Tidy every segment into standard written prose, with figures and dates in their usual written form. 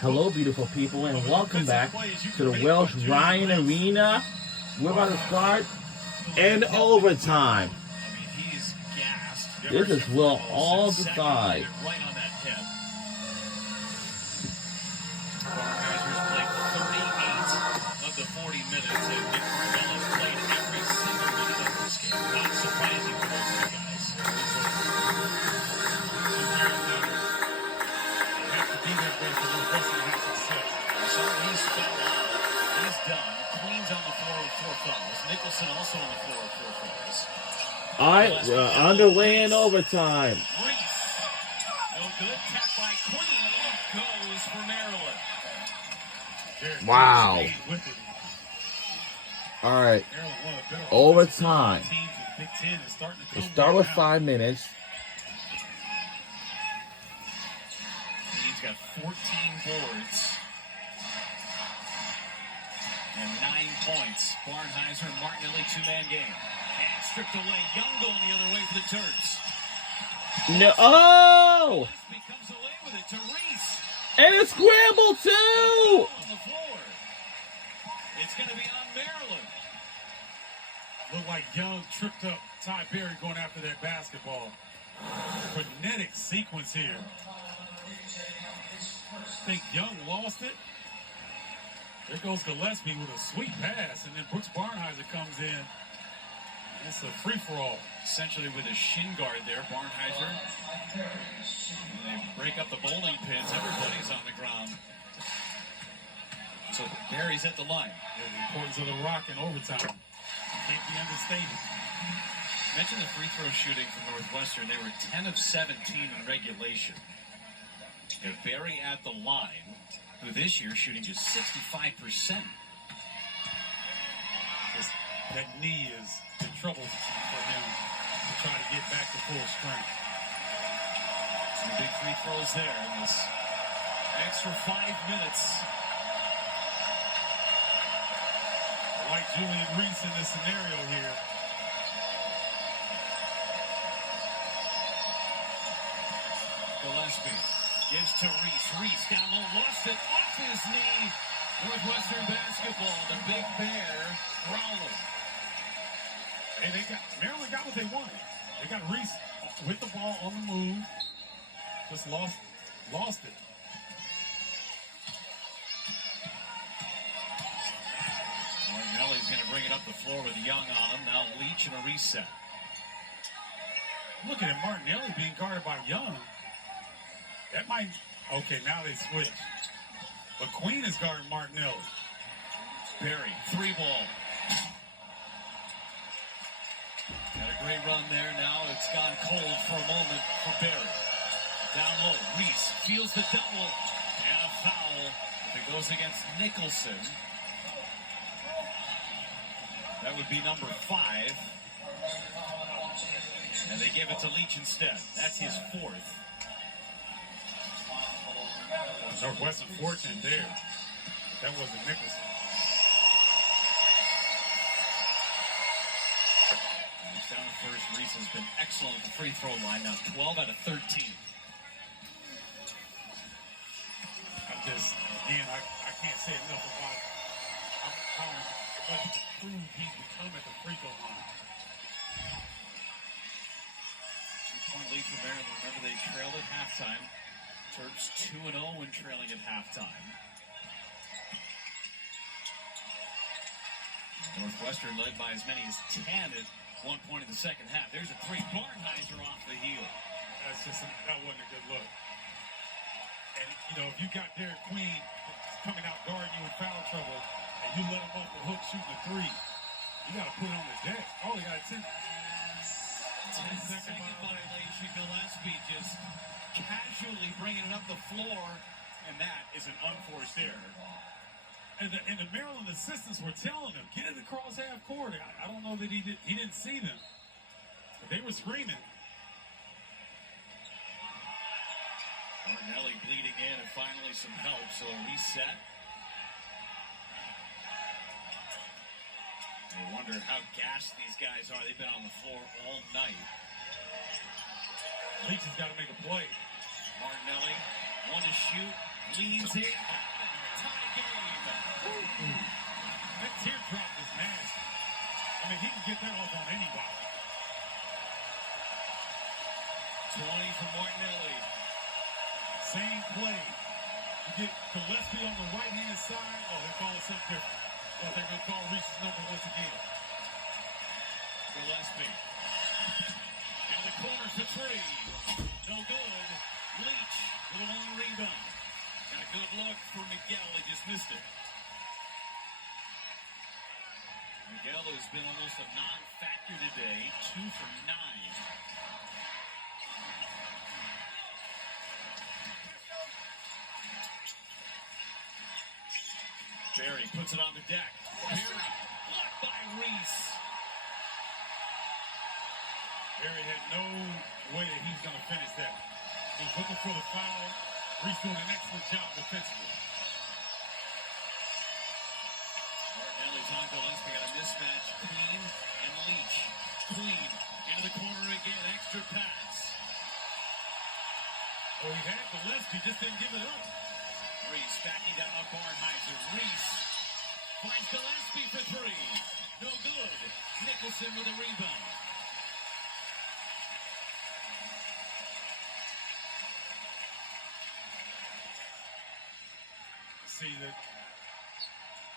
Hello, beautiful people, and welcome back to the Welsh Ryan Arena. We're about to start in overtime. This is will all decide. Of the 40 minutes that Nick Marvello's played every single minute of this game. Not surprising for those two guys. They have to be that way for Northwestern to have success. So he's fouled out. He's done. Queen's on the floor with 4 fouls. Nicholson also on the floor with 4 fouls. All right, we're underway in overtime. Reese. No good. Tap by Queen. Goes for Maryland. Wow. All right. Overtime. We start with 5 minutes. He's got 14 boards and 9 points. Barnheiser and Martinelli 2-man game. And stripped away. Young going the other way for the Terps. No. Oh! Gillespie comes away with it to Reese. And a scramble, too! On the floor. It's going to be on Maryland. Looked like Young tripped up Ty Berry going after that basketball. Frenetic sequence here. I think Young lost it. There goes Gillespie with a sweet pass, and then Brooks Barnheiser comes in. It's a free-for-all. Essentially with a shin guard there, Barnheiser. And they break up the bowling pins. Everybody's on the ground. So Berry's at the line. Yeah, the importance of the rock in overtime can't be understated. Mentioned the free throw shooting from Northwestern. They were 10 of 17 in regulation. And Berry at the line, who this year shooting just 65%. That knee is in trouble for him to try to get back to full strength. Some big free throws there in this extra 5 minutes. I like Julian Reese in this scenario here. Gillespie gives to Reese. Reese down low, lost it off his knee. Northwestern basketball, the Big Bear growling. And Maryland got what they wanted. They got Reese with the ball on the move. Just lost it. Martinelli's going to bring it up the floor with Young on him. Now Leach and a reset. Looking at Martinelli being guarded by Young. That might... Okay, now they switch. But Queen is guarding Martinelli. Berry, 3-ball. Got a great run there. Now it's gone cold for a moment for Berry. Down low, Reese feels the double. And a foul. If it goes against Nicholson, that would be number 5. And they give it to Leach instead. That's his 4th. Northwestern fortunate there. That wasn't Nicholson. Down first, Reese has been excellent at the free throw line. Now 12 out of 13. I can't say enough about how much improved he's become at the free throw line. 2-point lead for Maryland. Remember, they trailed at halftime. Terps 2-0 when trailing at halftime. Northwestern led by as many as 10 at one point in the second half. There's a 3. Barnheiser off the heel. That wasn't a good look. And, if you got Derek Queen coming out guarding you in foul trouble, and you let him off the hook shooting a 3, you got to put it on the deck. Oh, you got a 10 second violation. Gillespie just casually bringing it up the floor, and that is an unforced error. And the Maryland assistants were telling him, get it across half court. I don't know that he didn't see them. But they were screaming. Martinelli bleeding in, and finally some help, so a reset. I wonder how gassed these guys are. They've been on the floor all night. Leach has got to make a play. Martinelli, 1 to shoot, Leans in. Tie game. That teardrop is nasty. I mean, he can get that off on anybody. 20 for Martinelli. Same play. You get Gillespie on the right-hand side. Oh, they call it something different. But they're going to call Reese's number once again. Gillespie. And the corner for three. No good. Leach with a long rebound. And a good look for Miguel. He just missed it. Miguel has been almost a non-factor today. 2 for 9. Barry puts it on the deck. Barry blocked by Reese. Barry had no way that he was going to finish that. He was looking for the foul. Reese doing an excellent job defensively. Martinelli's on Gillespie. Got a mismatch. Queen and Leach. Queen into the corner again. Extra pass. Oh, he had Gillespie, just didn't give it up. Reese backing down on Barnheiser. Reese finds Gillespie for three. No good. Nicholson with a rebound. See that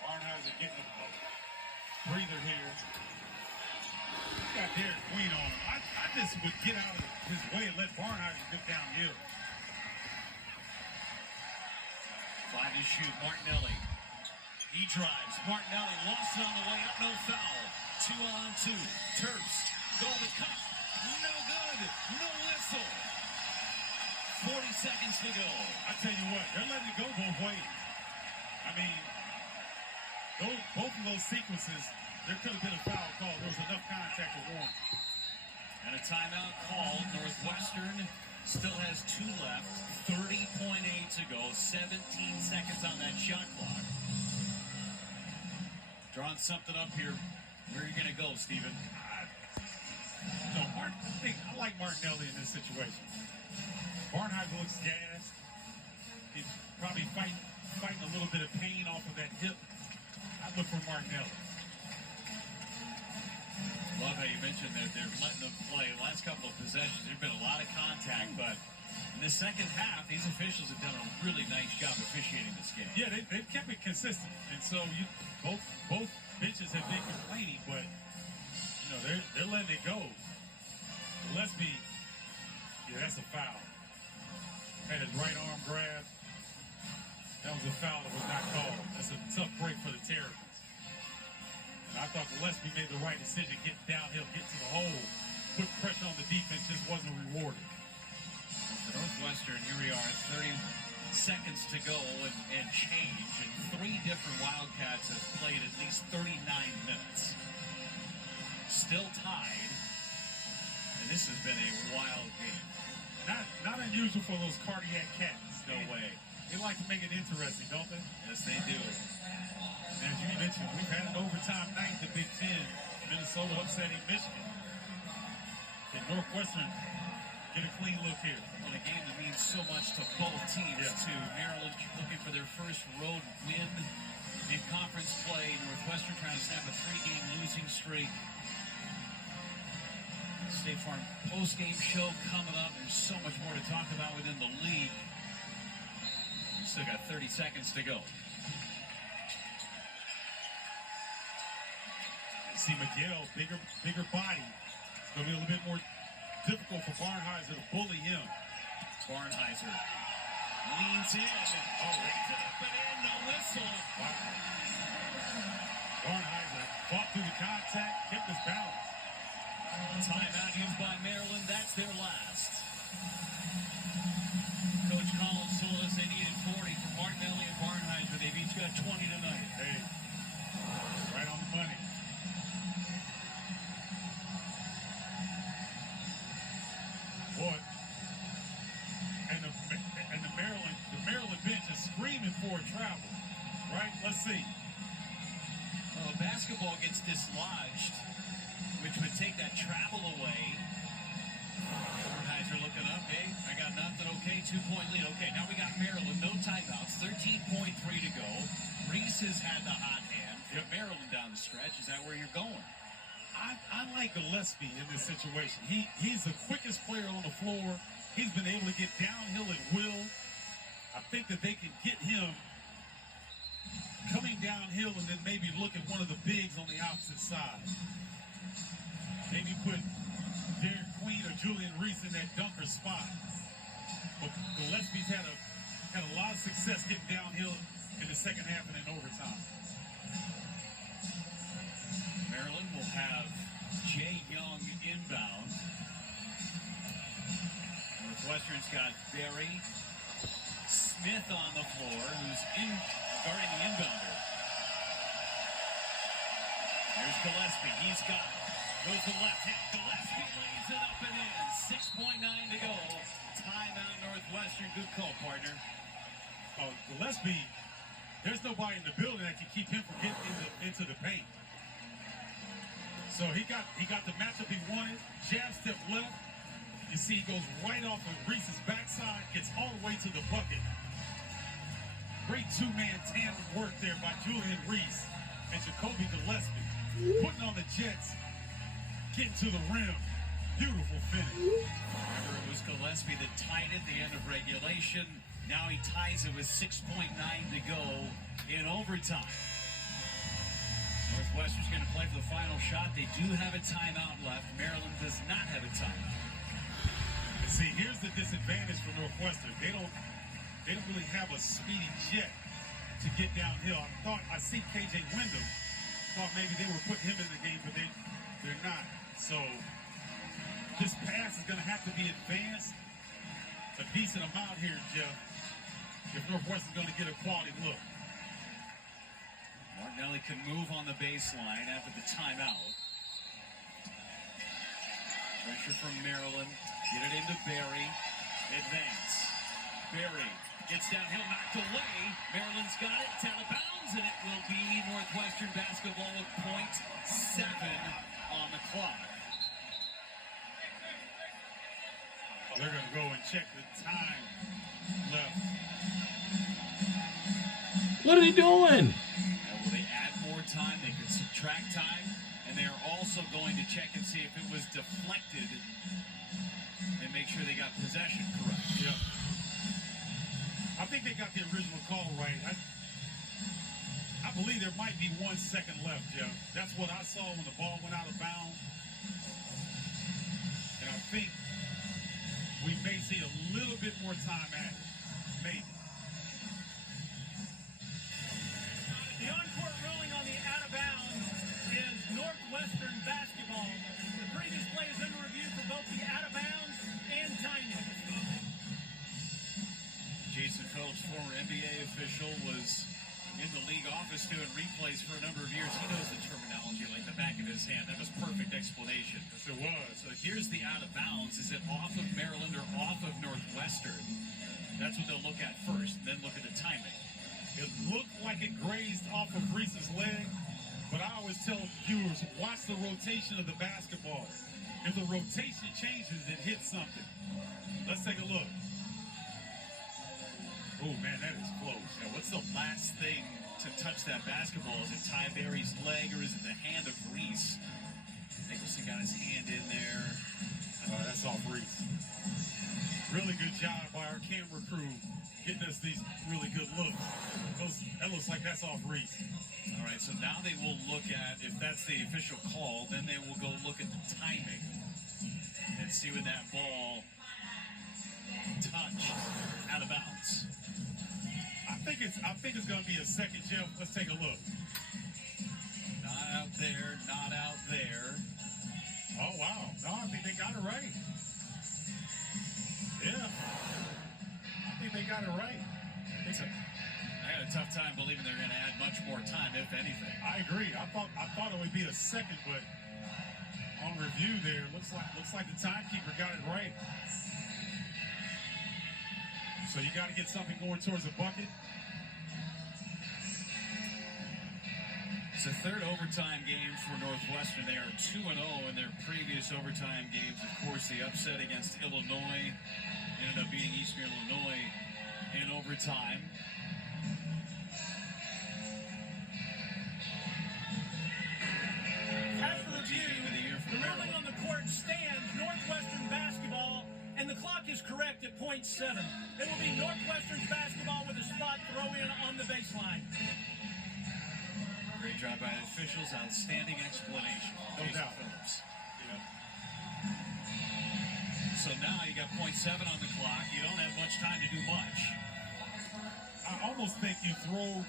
Barnheiser getting a breather here. Got Derek Queen on him. I just would get out of his way and let Barnheiser get downhill. 5 to shoot. Martinelli. He drives. Martinelli lost it on the way up. No foul. 2 on 2. Terps go to the cup. No good. No whistle. 40 seconds to go. I tell you what, they're letting it go both ways. I mean, both of those sequences, there could have been a foul call. There was enough contact to warrant. And a timeout called. Northwestern still has 2 left. 30.8 to go. 17 seconds on that shot clock. Drawing something up here. Where are you going to go, Steven? I like Martinelli in this situation. Barnheiser looks gassed. He's probably fighting a little bit of pain off of that hip. I look for Martinelli. Love how you mentioned that they're letting them play. The last couple of possessions, there's been a lot of contact, but in the second half, these officials have done a really nice job officiating this game. Yeah, they've kept it consistent, and so both benches have been complaining, but they're letting it go. Gillespie, yeah, that's a foul. Had his right arm grabbed. That was a foul that was not called. That's a tough break for the Terrapins. And I thought Gillespie made the right decision, get downhill, get to the hole, put pressure on the defense, just wasn't rewarded. For Northwestern, here we are, 30 seconds to go and change, and 3 different Wildcats have played at least 39 minutes. Still tied, and this has been a wild game. Not unusual for those cardiac cats. No way. They like to make it interesting, don't they? Yes, they do. And as you mentioned, we've had an overtime night in the Big Ten. Minnesota upsetting Michigan. Can Northwestern get a clean look here? Well, a game that means so much to both teams, too. Maryland looking for their first road win in conference play. Northwestern trying to snap a 3-game losing streak. State Farm post-game show coming up. There's so much more to talk about within the league. We still got 30 seconds to go. See Miguel, bigger body. It's going to be a little bit more difficult for Barnheiser to bully him. Barnheiser leans in. Raise it up and in. No whistle. Wow. Barnheiser fought through the contact, kept his balance. Timeout used by Maryland. That's their last. Coach Collins told us they needed 40 from Martinelli and Barnheiser. They've each got 20 tonight. Hey, right on the money. Boy, and the Maryland bench is screaming for a travel, right? Let's see. Well, the basketball gets dislodged, which would take that travel away. Guys are looking up. Hey, I got nothing. Okay, 2-point lead. Okay, now we got Maryland. No timeouts. 13.3 to go. Reese has had the hot hand. Yep. Maryland down the stretch. Is that where you're going? I like Gillespie in this situation. He's the quickest player on the floor. He's been able to get downhill at will. I think that they can get him coming downhill and then maybe look at one of the bigs on the opposite side. Maybe put Derek Queen or Julian Reese in that dunker spot. But Gillespie's had a lot of success getting downhill in the second half and in overtime. Maryland will have Jay Young inbound. Northwestern's got Barry Smith on the floor, who's guarding the inbounder. Here's Gillespie. He's got, goes to the left hand. Gillespie lays it up and in. 6.9 to go. Timeout Northwestern. Good call, partner. Oh, Gillespie, there's nobody in the building that can keep him from getting into the paint. So he got the matchup he wanted. Jab step left. You see he goes right off of Reese's backside, gets all the way to the bucket. Great two-man tandem work there by Julian Reese and Jacoby Gillespie. Putting on the Jets, getting to the rim. Beautiful finish. Remember, it was Gillespie that tied it at the end of regulation. Now he ties it with 6.9 to go in overtime. Northwestern's going to play for the final shot. They do have a timeout left. Maryland does not have a timeout. And see, here's the disadvantage for Northwestern. They don't really have a speedy jet to get downhill. I see KJ Wyndham. Thought maybe they were putting him in the game, but they're not. So this pass is going to have to be advanced a decent amount here, Jeff, if Northwestern's going to get a quality look. Martinelli can move on the baseline after the timeout. Pressure from Maryland. Get it into Barry. Advance. Barry gets downhill, knocked away. Maryland's got it. It's out of bounds, and it will be Northwestern basketball with .7 on the clock. Oh, they're going to go and check the time left. What are they doing? Will they add more time? They could subtract time. And they are also going to check and see if it was deflected and make sure they got possession correct. Yep. I think they got the original call right. I believe there might be 1 second left, Jeff. That's what I saw when the ball went out of bounds. And I think we may see a little bit more time added. Maybe. The on-court ruling on the out-of-bounds is Northwestern basketball. The previous play is under review for both the out-of-bounds and timing. Jason Phillips, former NBA official, was in the league office doing replays for a number of years. He knows the terminology like the back of his hand. That was perfect explanation. Yes, it was. So here's the out-of-bounds. Is it off of Maryland or off of Northwestern? That's what they'll look at first, and then look at the timing. It looked like it grazed off of Reese's leg, but I always tell viewers, watch the rotation of the basketball. If the rotation changes, it hits something. Let's take a look. Oh, man, that is close. Now, what's the last thing to touch that basketball? Is it Ty Berry's leg or is it the hand of Reese? Nicholson got his hand in there. That's off Reese. Really good job by our camera crew getting us these really good looks. That looks like that's off Reese. All right, so now they will look at, if that's the official call, then they will go look at the timing and see when that ball touched out of bounds. I think it's going to be a second, Jeff. Let's take a look. Not out there, not out there. Oh, wow. No, I think they got it right. Yeah. I think they got it right. I had a tough time believing they're going to add much more time, if anything. I agree. I thought it would be a second, but on review there, looks like the timekeeper got it right. So you got to get something going towards the bucket. It's the third overtime game for Northwestern. They are 2-0 in their previous overtime games. Of course, the upset against Illinois ended up beating Eastern Illinois in overtime. After the review, the ruling on the court stands Northwestern basketball, and the clock is correct at .7. It will be Northwestern's basketball with a spot throw-in on the baseline. Great job by the officials. Outstanding explanation. No Jason doubt. Phillips. Yeah. So now you got .7 on the clock. You don't have much time to do much. I almost think you throw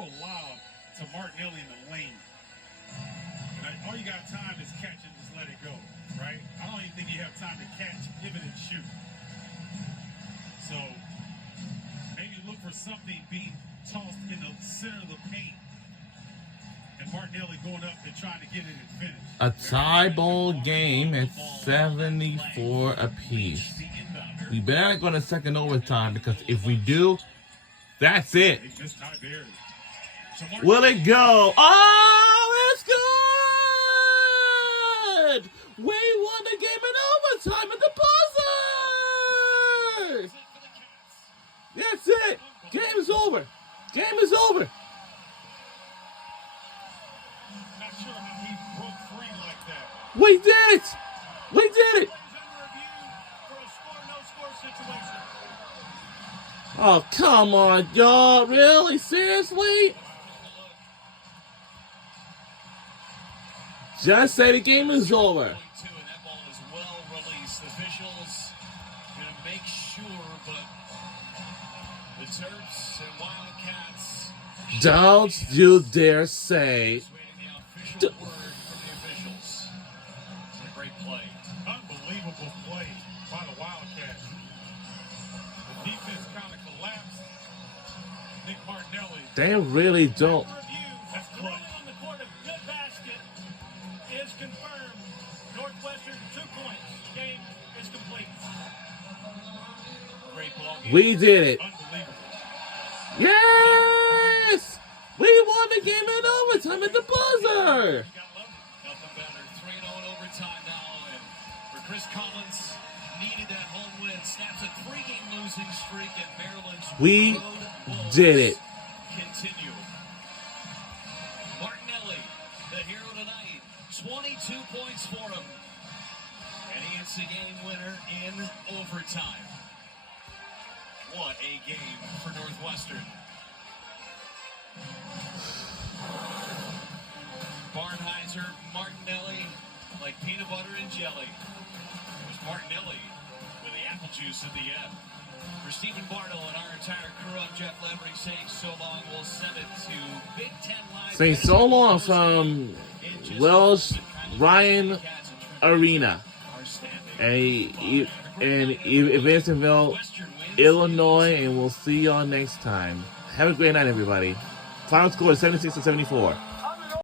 a lob to Martinelli in the lane. And all you got time is catch and just let it go, right? I don't even think you have time to catch, pivot, and shoot. So maybe look for something being tossed in the center of the paint, and Martinelli going up and trying to get it and finish. A tie ball game at 74 apiece. We better not go to second overtime, because if we do, that's it. They just tie barely. Will it go? Oh, it's good! We won the game in overtime at the buzzer! That's it. Game is over. Game is over. Not sure how he broke free like that. We did it. We did it. Oh, come on, y'all. Really? Seriously? Just say the game is over. And that ball is well released. Officials going to make sure, but the Terps and Wildcats. Don't you dare say. Just waiting the official word from the officials. It's a great play. Unbelievable play by the Wildcats. The defense kind of collapsed. Nick Martinelli. They really don't. That's clutch. On the court of good basket is confirmed. Northwestern 2 points. Game is complete. Great ball game. We did it. Unbelievable. Yes! We won the game in overtime at the buzzer. Nothing better. 3-0 in overtime now. And for Chris Collins, needed that home win. Snaps a 3-game losing streak, and Maryland's We road woes did it. continue. Martinelli, the hero tonight. 22 points for him. And he hits the game winner in overtime. What a game for Northwestern. Barnheiser, Martinelli, like peanut butter and jelly. It was Martinelli with the apple juice at the end. For Stephen Bartle and our entire crew, I'm Jeff Levering saying so long. We'll send it to Big Ten Live. Saying so long from Wells Ryan Arena and Evansville, Illinois, and we'll see y'all next time. Have a great night, everybody. Final score is 76-74.